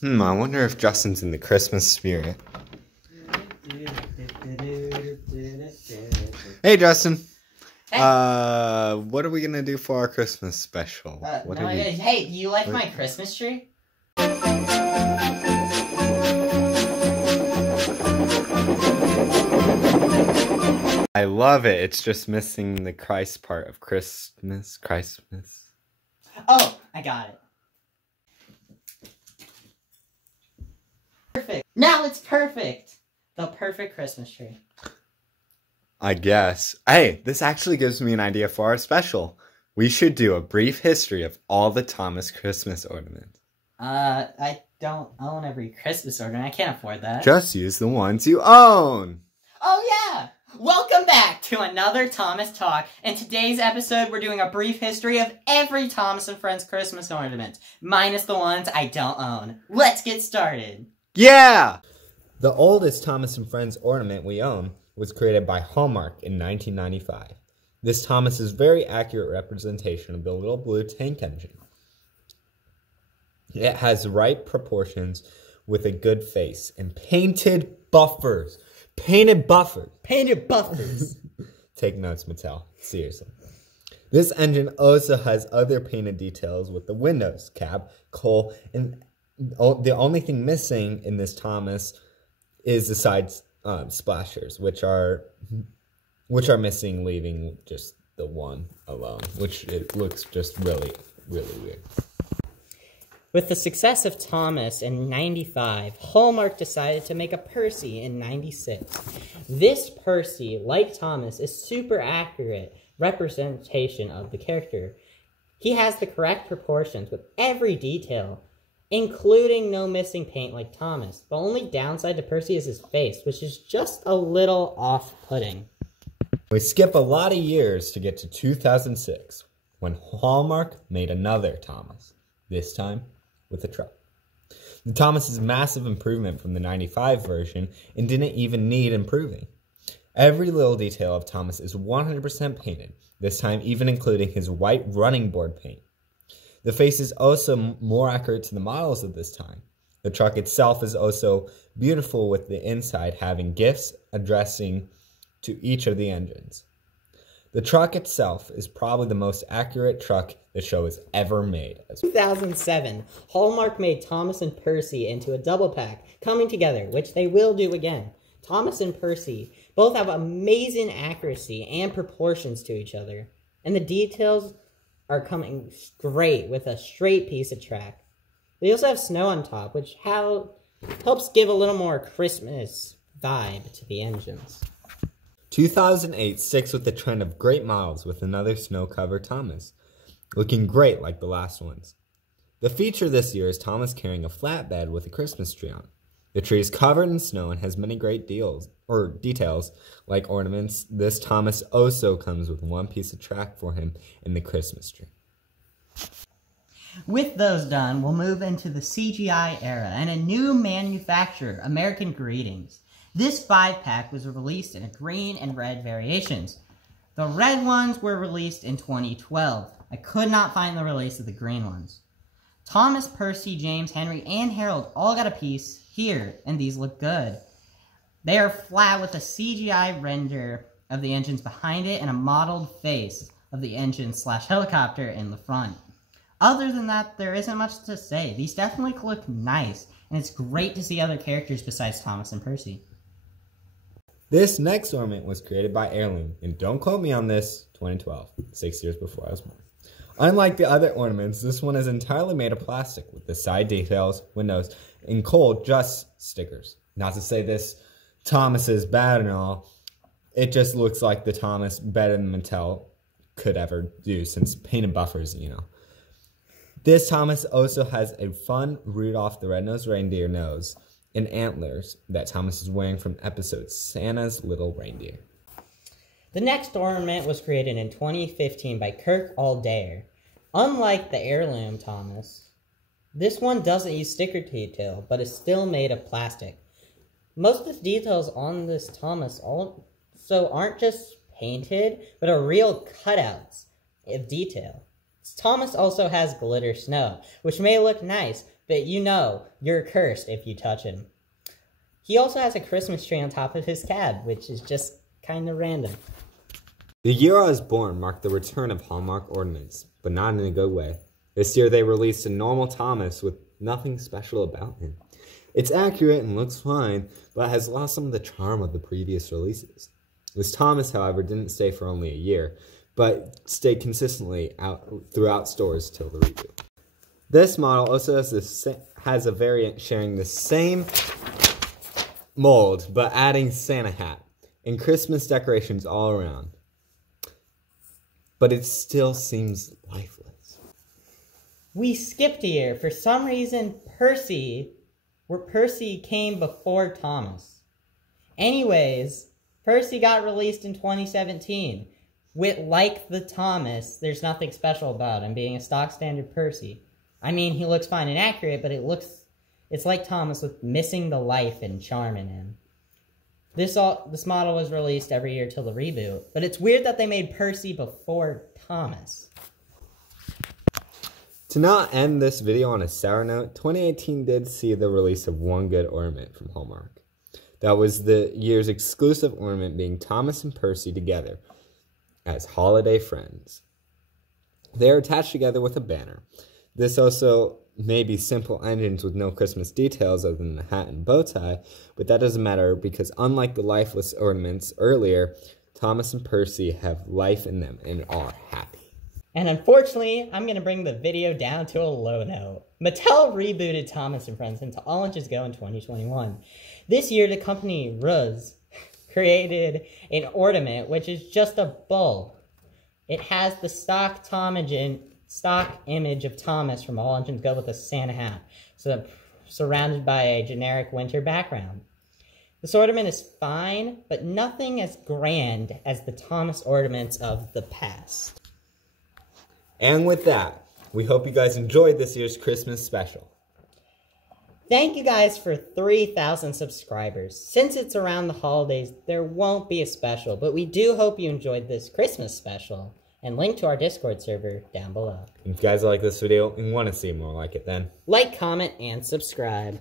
I wonder if Justin's in the Christmas spirit. Hey, Justin. Hey. What are we gonna do for our Christmas special? Hey, do you like my Christmas tree? I love it. It's just missing the Christ part of Christmas. Oh, I got it. Perfect. Now it's perfect. The perfect Christmas tree. I guess. Hey, this actually gives me an idea for our special. We should do a brief history of all the Thomas Christmas ornaments. I don't own every Christmas ornament. I can't afford that. Just use the ones you own. Oh, yeah. Welcome back to another Thomas Talk. In today's episode, we're doing a brief history of every Thomas and Friends Christmas ornament, minus the ones I don't own. Let's get started. Yeah! The oldest Thomas and Friends ornament we own was created by Hallmark in 1995. This Thomas is a very accurate representation of the little blue tank engine. It has right proportions with a good face and painted buffers. Painted buffers. Take notes, Mattel. Seriously. This engine also has other painted details with the windows, cab, coal, and the only thing missing in this Thomas is the side splashers, which are missing, leaving just the one alone, which it looks just really, really weird. With the success of Thomas in 95, Hallmark decided to make a Percy in 96. This Percy, like Thomas, is super accurate representation of the character. He has the correct proportions with every detail, including no missing paint like Thomas. The only downside to Percy is his face, which is just a little off-putting. We skip a lot of years to get to 2006, when Hallmark made another Thomas, this time with a truck. The Thomas is a massive improvement from the 95 version and didn't even need improving. Every little detail of Thomas is 100% painted, this time even including his white running board paint. The face is also more accurate to the models of this time. The truck itself is also beautiful, with the inside having gifts addressing to each of the engines. The truck itself is probably the most accurate truck the show has ever made. In 2007, Hallmark made Thomas and Percy into a double pack, coming together, which they will do again. Thomas and Percy both have amazing accuracy and proportions to each other, and the details are coming straight with a straight piece of track. They also have snow on top, which helps give a little more Christmas vibe to the engines. 2008 sticks with the trend of great models with another snow-covered Thomas, looking great like the last ones. The feature this year is Thomas carrying a flatbed with a Christmas tree on. The tree is covered in snow and has many great details like ornaments. This Thomas also comes with one piece of track for him in the Christmas tree. With those done, we'll move into the CGI era and a new manufacturer, American Greetings. This 5-pack was released in a green and red variations. The red ones were released in 2012. I could not find the release of the green ones. Thomas, Percy, James, Henry, and Harold all got a piece here, and these look good. They are flat with a CGI render of the engines behind it and a modeled face of the engine / helicopter in the front. Other than that, there isn't much to say. These definitely look nice, and it's great to see other characters besides Thomas and Percy. This next ornament was created by Heirloom, and don't quote me on this, 2012, 6 years before I was born. Unlike the other ornaments, this one is entirely made of plastic, with the side details, windows, and coal just stickers. Not to say this Thomas is bad and all, it just looks like the Thomas better than Mattel could ever do, since painted buffers, you know. This Thomas also has a fun Rudolph the Red-Nosed Reindeer nose and antlers that Thomas is wearing from episode Santa's Little Reindeer. The next ornament was created in 2015 by Kirk Aldair. Unlike the Heirloom Thomas, this one doesn't use sticker detail, but is still made of plastic. Most of the details on this Thomas also aren't just painted, but are real cutouts of detail. Thomas also has glitter snow, which may look nice, but you know you're cursed if you touch him. He also has a Christmas tree on top of his cab, which is just kind of random. The year I was born marked the return of Hallmark ornaments, but not in a good way. This year they released a normal Thomas with nothing special about him. It's accurate and looks fine, but has lost some of the charm of the previous releases. This Thomas, however, didn't stay for only a year, but stayed consistently throughout stores till the reboot. This model also has a variant sharing the same mold, but adding Santa hat and Christmas decorations all around. But it still seems lifeless. We skipped a year. For some reason, Percy came before Thomas. Anyways, Percy got released in 2017. Like the Thomas, there's nothing special about him being a stock standard Percy. I mean, he looks fine and accurate, but it's like Thomas with missing the life and charm in him. This model was released every year till the reboot, but it's weird that they made Percy before Thomas. To not end this video on a sour note, 2018 did see the release of one good ornament from Hallmark. That was the year's exclusive ornament being Thomas and Percy together as holiday friends. They are attached together with a banner. This also may be simple engines with no Christmas details other than the hat and bow tie, but that doesn't matter because unlike the lifeless ornaments earlier, Thomas and Percy have life in them and are happy. And unfortunately, I'm going to bring the video down to a low note. Mattel rebooted Thomas and Friends into All Inches Go in 2021. This year, the company Ruz created an ornament, which is just a bull. It has the stock image of Thomas from All Engines Go with a Santa hat, so surrounded by a generic winter background. This ornament is fine, but nothing as grand as the Thomas ornaments of the past. And with that, we hope you guys enjoyed this year's Christmas special. Thank you guys for 3,000 subscribers. Since it's around the holidays, there won't be a special, but we do hope you enjoyed this Christmas special. And link to our Discord server down below. If you guys like this video and want to see more like it, then like, comment, and subscribe.